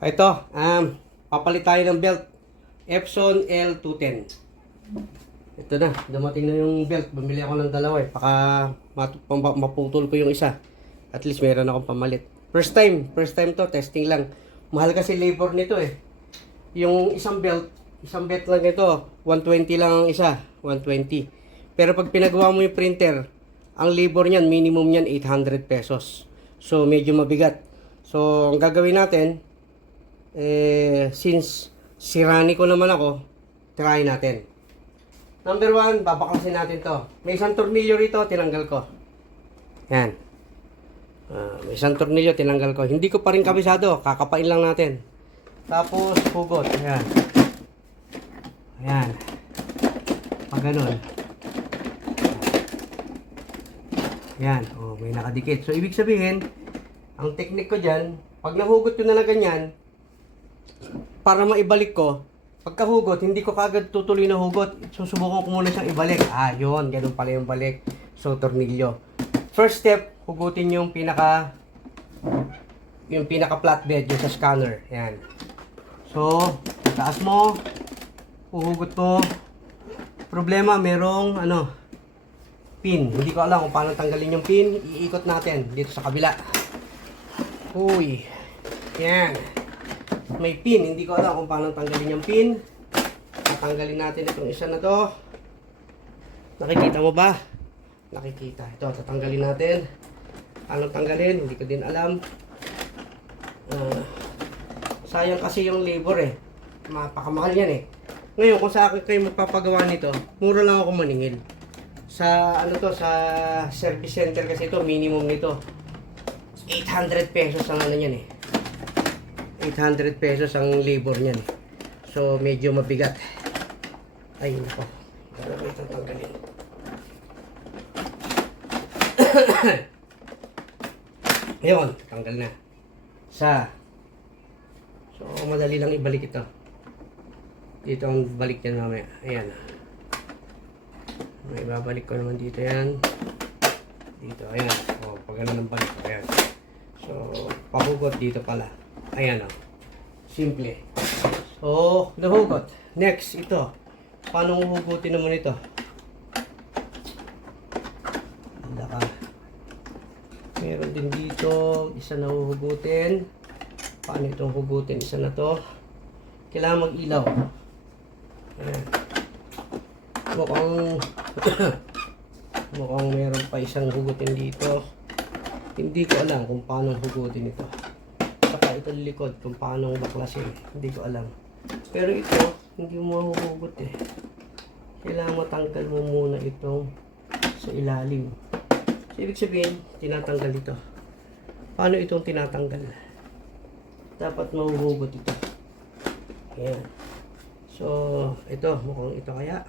Ito, papalit tayo ng belt. Epson L210. Ito na, dumating na yung belt. Bumili ako ng dalawa eh. Baka maputol ko yung isa. At least meron akong pamalit. First time to, testing lang. Mahal kasi labor nito eh. Yung isang belt lang ito, 120 lang ang isa, 120. Pero pag pinagawa mo yung printer, ang labor niyan, minimum niyan 800 pesos. So medyo mabigat. So ang gagawin natin, since sirani ko naman ako, try natin. Number 1, babaklasin natin to. May isang tornilyo rito, tinanggal ko. Yan. May isang tornilyo, tinanggal ko. Hindi ko pa rin kabisado, kakapain lang natin. Tapos, hugot. Ayan. Ayan. Pag ganun. Ayan. O, may nakadikit. So, ibig sabihin, ang technique ko dyan, pag nahugot ko na lang ganyan, para maibalik ko, pagkahugot, hindi ko kagad tutuloy na hugot. Susubukan ko muna siyang ibalik. Yun. Ganun pala yung balik. So, tornilyo. First step, hugutin yung pinaka flatbed, yung sa scanner. Ayan. So, taas mo, huhugot mo. Problema, merong pin. Hindi ko alam kung paano tanggalin yung pin. Iikot natin dito sa kabila. Uy. Yan. May pin. Hindi ko alam kung paano tanggalin yung pin. Tatanggalin natin itong isa na to. Nakikita mo ba? Nakikita. Ito, tatanggalin natin. Paano tanggalin? Hindi ko din alam. Sayang kasi yung labor eh. Mapakamahal yan eh. Ngayon, kung sa akin kayo magpapagawa nito, mura lang ako maningil. Sa sa service center kasi ito, minimum nito 800 pesos ang yan eh. 800 pesos ang labor niyan. So, medyo mabigat. Ay, nako. Pero ito tanggalin. Ayun, tanggal na. So, madali lang ibalik ito. Dito ang balik yan mamaya. Ayan. May babalik ko naman dito yan. Dito, ayan. O, pag ano ng balik ko, ayan. So, pahugot dito pala. Ayan o. Simple. So, nahugot. Next, ito. Paano hugutin naman ito? Meron din dito. Isa na huhugutin. Paano itong hugutin? Isa na to. Kailangan mag-ilaw. Ayan. Mukhang meron pa isang hugutin dito. Hindi ko alam kung paano hugutin ito. Saka ito likod kung paano baklasin. Hindi ko alam. Pero ito, hindi mo mahuhugot eh. Kailangan matanggal mo muna itong sa ilalim. So, ibig sabihin, tinatanggal ito. Paano itong tinatanggal? Dapat mahuhugot ito. Ayan. So, ito. Mukhang ito kaya.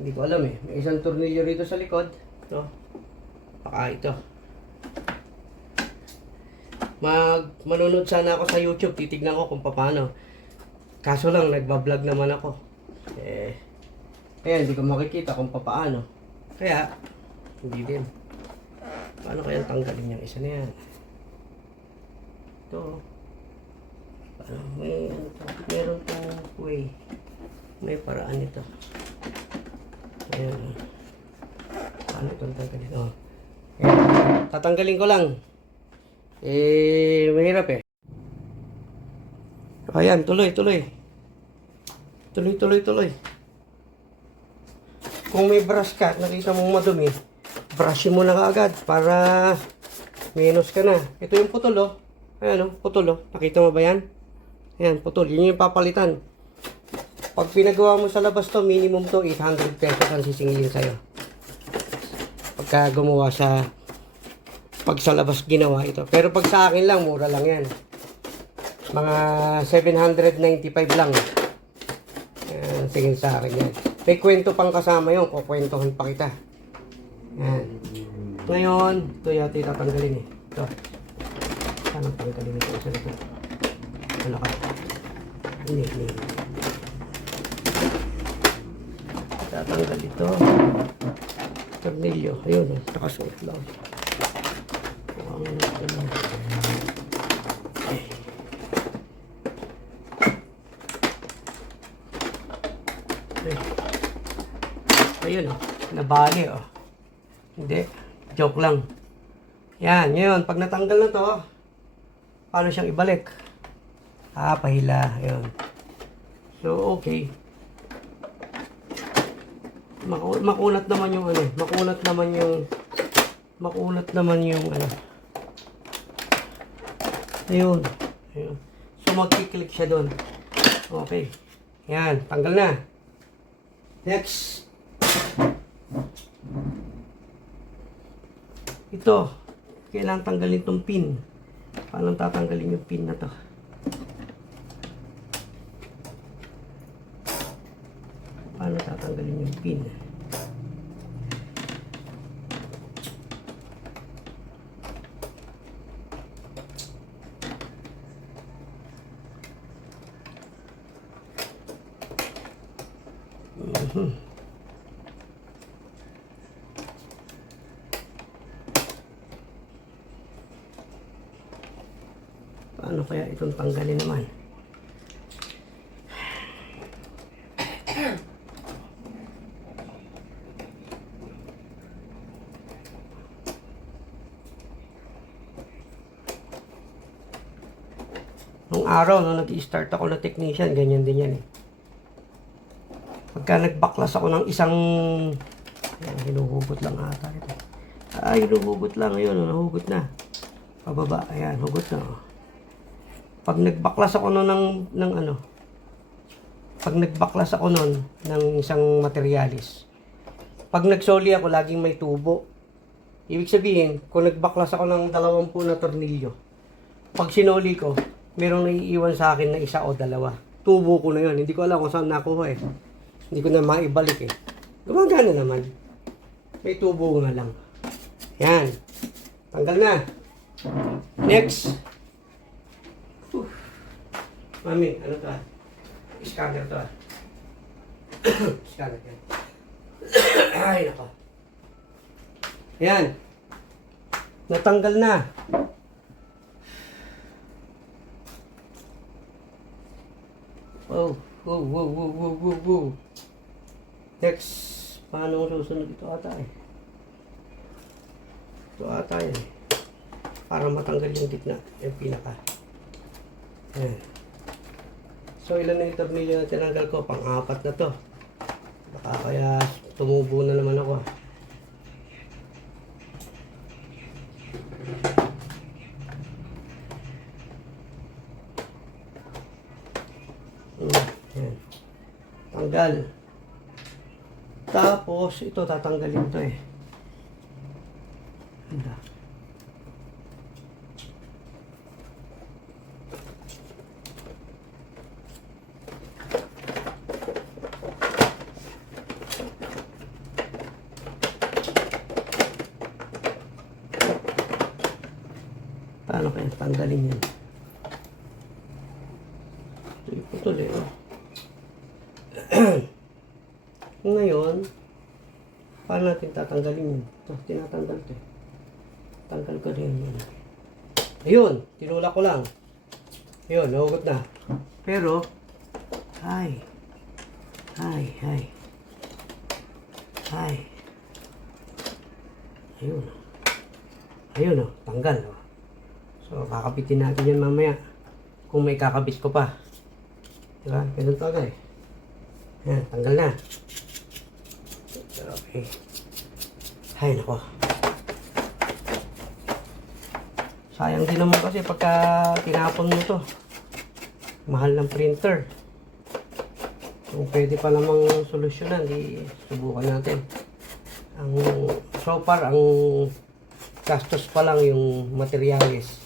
Hindi ko alam eh. May isang tornilyo rito sa likod. No? Baka ito. Manunod sana ako sa YouTube. Titignan ko kung paano. Kaso lang, nagbablog naman ako. Kaya hindi ko makikita kung paano. Kaya, hindi din. Paano kaya tanggalin yung isa na yan? Ito. Meron pong way. May paraan ito. Ayan. Paano itong tanggalin? Ayan. Tatanggalin ko lang. Mahirap eh. Ayan, tuloy. Tuloy. Kung may brush ka, nakita mong madumi, brushin mo na kaagad para minus ka na. Ito yung putol oh. Ayan oh, putol oh. Nakita mo ba yan? Ayan, putol. Yun yung papalitan. Pag pinagawa mo sa labas to, minimum to 800 pesos ang sisingilin sa'yo. Pagka gumawa pag sa labas ginawa ito. Pero pag sa akin lang, mura lang yan. Mga 795 lang. Ayan, sige sa akin yan. May kwento pang kasama yun. Kukwentohan pa kita. Ayan. Ngayon, ito yata itatanggalin eh. Ito. Saan ang tanggalin ito? Isa ito. Ano ka? Hindi. Tatanggal ito. Tornilyo. Ayun, nakasuot lang. ayun oh. Nabali oh. Hindi. Joke lang. Yan, ngayon, pag natanggal na to, paano siyang ibalik? Pahila. Ayun. So, okay. Makunat naman yung ano. Makunat naman yung ano. Ayun. Ayun. So, magkiklik siya doon. Okay. Yan, tanggal na. Next. Ito. Kailangan tanggalin itong pin. Paano tatanggalin yung pin na to? Paano tatanggalin yung pin? Paano kaya itong tanggalin naman? Nung araw, nung nag-i-start ako na technician, ganyan din yan eh. Pagka nagbaklas ako ng isang... Ayan, hinuhugot lang ata ito. Hinuhugot lang. Ayun, nahugot na. Pababa. Ayan, hugot na. Pag nagbaklas ako nun ng ano... Pag nagbaklas ako nun ng isang materialis, pag nagsoli ako, laging may tubo. Ibig sabihin, kung nagbaklas ako ng 20 na tornilyo, pag sinoli ko, merong naiiwan sa akin na isa o dalawa. Tubo ko na yun. Hindi ko alam kung saan nakuha eh. Hindi ko na maibalik eh. Gumagana naman. May tubo nga lang. Yan. Tanggal na. Next. Mami, ano to? Scanner to. Scanner yan. Ay, nako. Yan. Natanggal na. Wow. Next. Paano ko susunod ito ata eh? Ito ata eh. Para matanggal yung gitna. Yung pinaka. Ayan. So, ilan na yung tornilyo na tinanggal ko? Pang-apat na to. Baka kaya tumubo na naman ako. Ayan. Tanggal. Tapos, ito tatanggalin to eh. Handa. Paano kaya tanggalin yan? Ito yung putol eh. Ngayon, paano natin tatanggalin yun? Ito, tinatanggal ito eh. Tanggal ko rin yun. Ayun, tinulak ko lang. Ayun, nahugot na. Pero, ay. Ayun oh, tanggal oh. So, kakabitin natin yan mamaya. Kung may kakabit ko pa. Diba? Ganun to agad eh. Yan, tanggal na. Okay. Ay, nako. Sayang din naman kasi pagka tinapon mo to. Mahal ng printer. Kung pwede pa namang solusyonan, di subukan natin. So far, ang gastos pa lang yung materialis.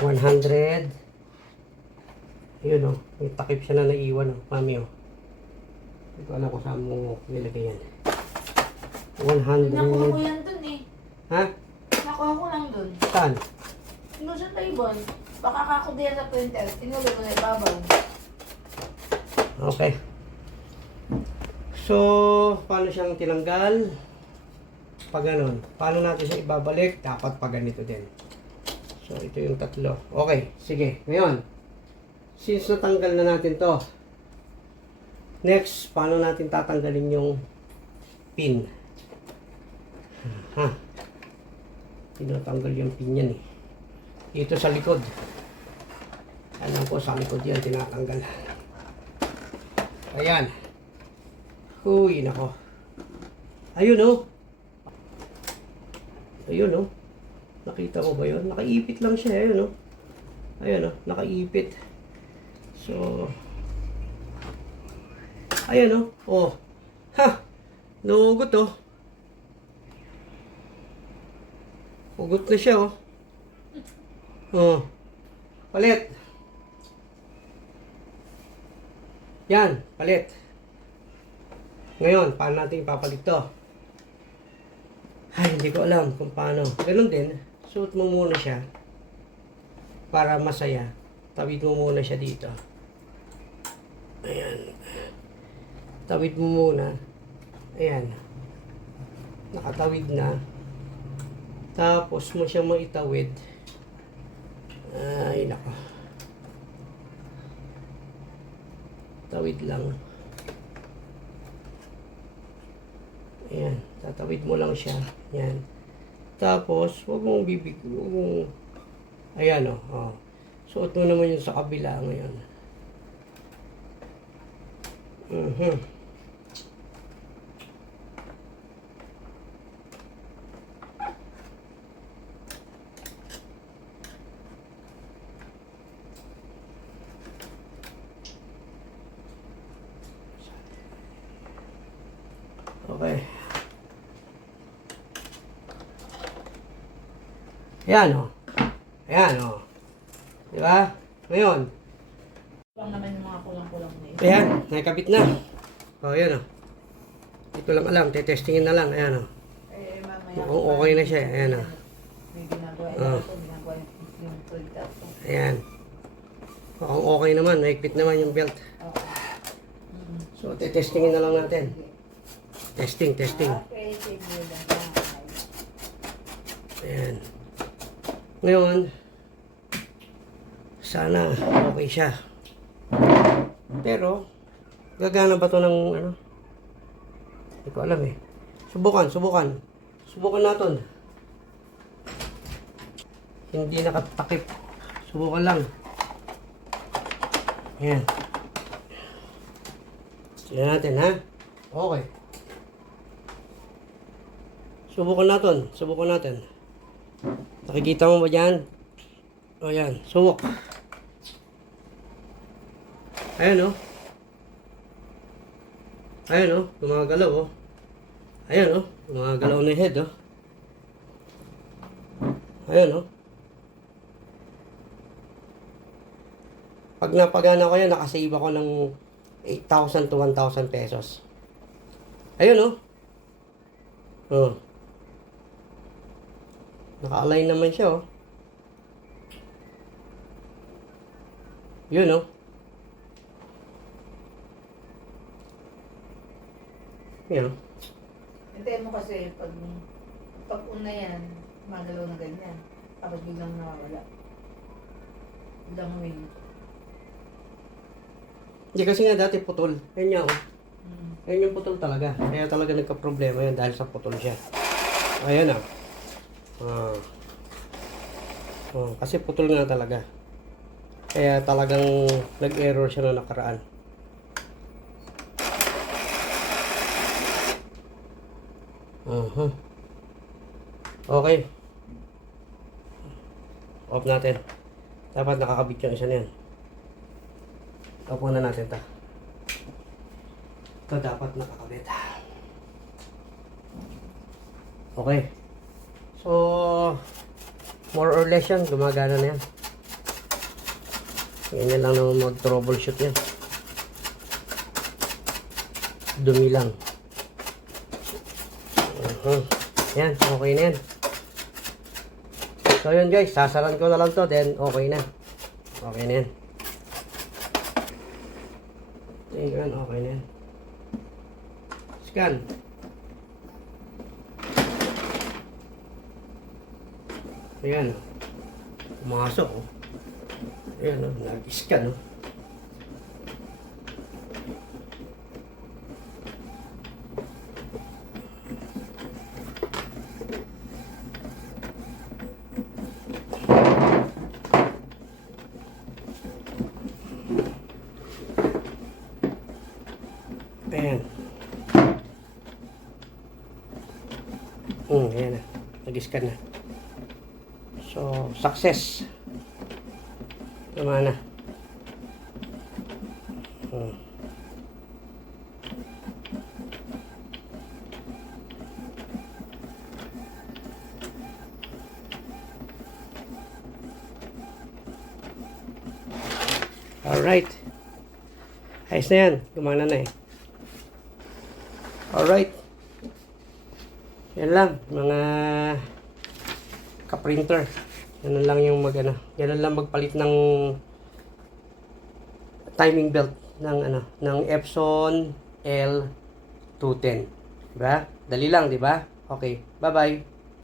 100. Yun o, may takip siya na naiwan o, mami o. Hindi ko alam kung saan mo nilagay yan. 100. Nakuha ko yan dun eh. Ha? Nakuha ko lang dun. Saan? Sino sa taibon? Baka kako diyan sa printer. Tinulog ko na ibabaw. Okay. So, paano siyang tinanggal? Pag ganun. Paano natin siya ibabalik? Dapat pag ganito din. So, ito yung tatlo. Okay, sige. Ngayon, since natanggal na natin to, next, paano natin tatanggalin yung pin. Ha? Tinatanggal yung pin yan eh. Dito sa likod. Alam ko sa likod yan, tinatanggal. Ayan. Uy, nako. Ayun oh. Ayun oh. Nakita mo ba yun? Nakaipit lang siya. Ayun oh. Ayun oh. Nakaipit. So. Ayun oh. Oh. Ha! Nugot oh. Ugot na siya oh. Oh. Palit. Yan. Palit. Ngayon, paano natin ipapalit to? Ay, hindi ko alam kung paano. Ganun din, suot mo muna siya para masaya. Tawid mo muna siya dito. Ayan. Tawid mo muna. Ayan. Nakatawid na. Tapos mo siya maitawid. Ay, nako. Tawid lang. Ayan, tatawid mo lang siya. Ayan. Tapos, huwag mong huwag mong, ayan o. Oh. Suot mo naman yun sa kabila ngayon. Okay. Ayan o. Ayan o. Diba? Ngayon. Lang naman yung mga kulang-kulang na yun. Ayan. Nakikabit na. O, ayan o. Ito lang alam. Tetestingin na lang. Ayan o. Eh, mamaya. Mukhang okay na siya. Ayan o. May ginagawa. Ginagawa yung pulta. Ayan. Mukhang okay naman. Mahigpit naman yung belt. So, tetestingin na lang natin. Testing. Okay, sige lang. Ayan. Ngayon, sana okay siya. Pero, gagana ba to ng ano? Hindi ko alam eh. Subukan. Subukan natin. Hindi nakatakip. Subukan lang. Ayan. Tignan natin ha. Okay. Subukan natin. Nakikita mo ba dyan? O yan, subok. Ayan o. Gumagalaw o. Ayan o, gumagalaw na yung head o. Ayan o. Pag napagana ko yan, nakasave ako ng 8,000 to 1,000 pesos. Ayun o. Oh. Naka-align naman siya oh. Yun oh. Yan oh. Hintayin mo kasi pag una yan, magalaw na ganyan. Tapos biglang nawawala. Biglang wing. Hindi kasi nga dati putol. Yan niya oh. Yan yung putol talaga. Kaya talaga nagka-problema yan dahil sa putol siya. Ayan ah. Kasi putol nga talaga. Kaya talagang nag-error siya na nakaraan. Okay. Off natin. Dapat nakakabit yung isa na yan. Off muna natin ito. Ito dapat nakakabit. Okay. So, more or less yan, gumagana na yan. Ganyan lang naman mag-troubleshoot yan. Dumi lang. Yan, okay na yan. So yun guys, sasaran ko na lang to, then okay na. Okay na yan. Yan, okay na yan. Scan. Ayan, pumasok oh. Ayan oh, nag-scan oh. nag-scan na. So, success. Tama na. Alright. Ayos na yan. Gumana na eh. Alright. Yan lang. Mga ka-printer. Yan lang yung yan lang magpalit ng timing belt ng Epson L210. Diba? Dali lang, diba? Okay. Bye-bye.